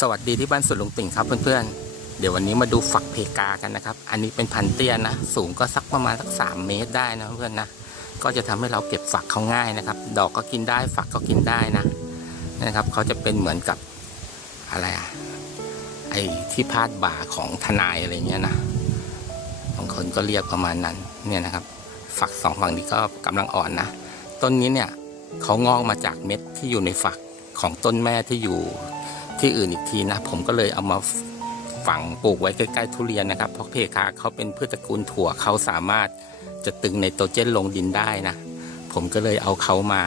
สวัสดีที่บ้านสวนลุงติ่งครับเพื่อนๆ เดี๋ยววันนี้มาดูฝักเพกากันนะครับ อันนี้เป็นพันเตี้ยนะ สูงก็สักประมาณสักสามเมตรได้นะเพื่อนนะ ก็จะทำให้เราเก็บฝักเขาง่ายนะครับ ดอกก็กินได้ฝักก็กินได้นะนะครับเขาจะเป็นเหมือนกับอะไรอะไอ้ที่พาดบ่าของทนายอะไรเงี้ยนะบางคนก็เรียกประมาณนั้นเนี่ยนะครับ ฝักสองฝั่งนี้ก็กำลังอ่อนนะ ต้นนี้เนี่ยเขางอกมาจากเม็ดที่อยู่ในฝักของต้นแม่ที่อยู่ ที่อื่นอีกทีนะ ผมก็เลยเอามาฝังปลูกไว้ใกล้ๆทุเรียนนะครับ เพราะเพคาเขาเป็นพืชตระกูลถั่วเขาสามารถจะตึงในโตรเจนลงดินได้นะ ผมก็เลยเอาเขามา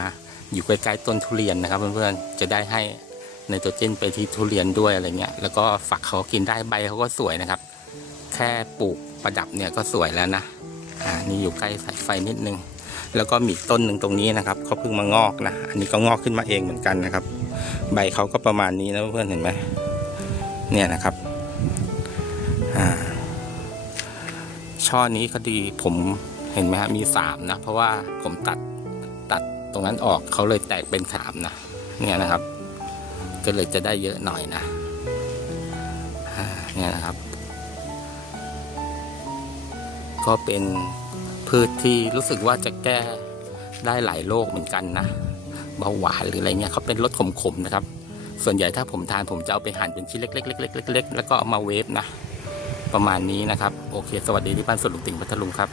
อยู่ใกล้ๆต้นทุเรียนนะครับ เพื่อนๆจะได้ให้ในโตรเจนไปที่ทุเรียนด้วยอะไรเงี้ยแล้วก็ฝักเขากินได้ใบเขาก็สวยนะครับ แค่ปลูกประดับเนี่ยก็สวยแล้วนะอ่านี่อยู่ใกล้สายไฟนิดนึง แล้วก็มีต้นหนึ่งตรงนี้นะครับเขาเพิ่งมางอกนะ อันนี้ก็งอกขึ้นมาเองเหมือนกันนะครับ ใบเขาก็ประมาณนี้นะเพื่อนเห็นไหมเนี่ยนะครับช่อนี้ก็ดีผมเห็นไหมฮะมีสามนะ เพราะว่าผมตัดตัดตรงนั้นออกเขาเลยแตกเป็นสามนะเนี่ยนะครับ ก็เลยจะได้เยอะหน่อยนะเนี่ยนะครับ ก็เป็นพืชที่รู้สึกว่าจะแก้ได้หลายโรคเหมือนกันนะ เบาหวานหรืออะไรเงี้ยเขาเป็นรสขมๆนะครับ ส่วนใหญ่ถ้าผมทานผมจะเอาไปหั่นเป็นชิ้นเล็กๆๆๆๆแล้วก็เอามาเวฟนะ ประมาณนี้นะครับ โอเค สวัสดีที่บ้านสวนลุงติ่งพัทลุงครับ